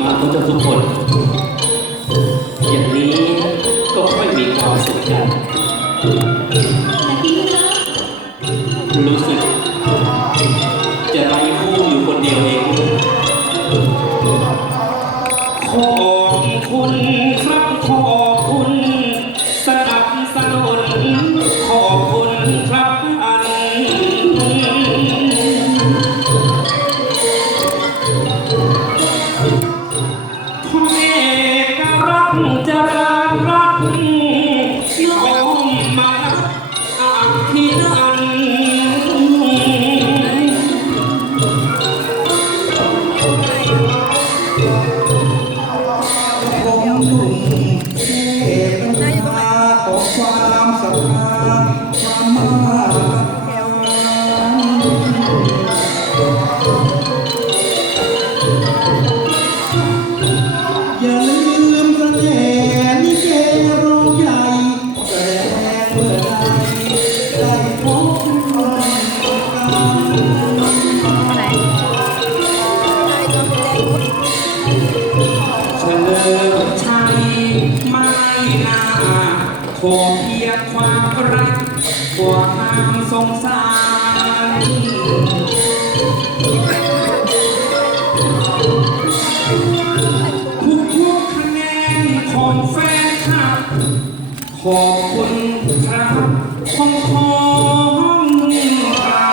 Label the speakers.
Speaker 1: มาทุกท่านทุกคน อย่างนี้ก็ค่อยมีความสุขกัน จา
Speaker 2: กค
Speaker 1: วามรักกว่าความสงสารทุกทุกคะแนนของแฟนคลับ ขอบคุณครับของของรา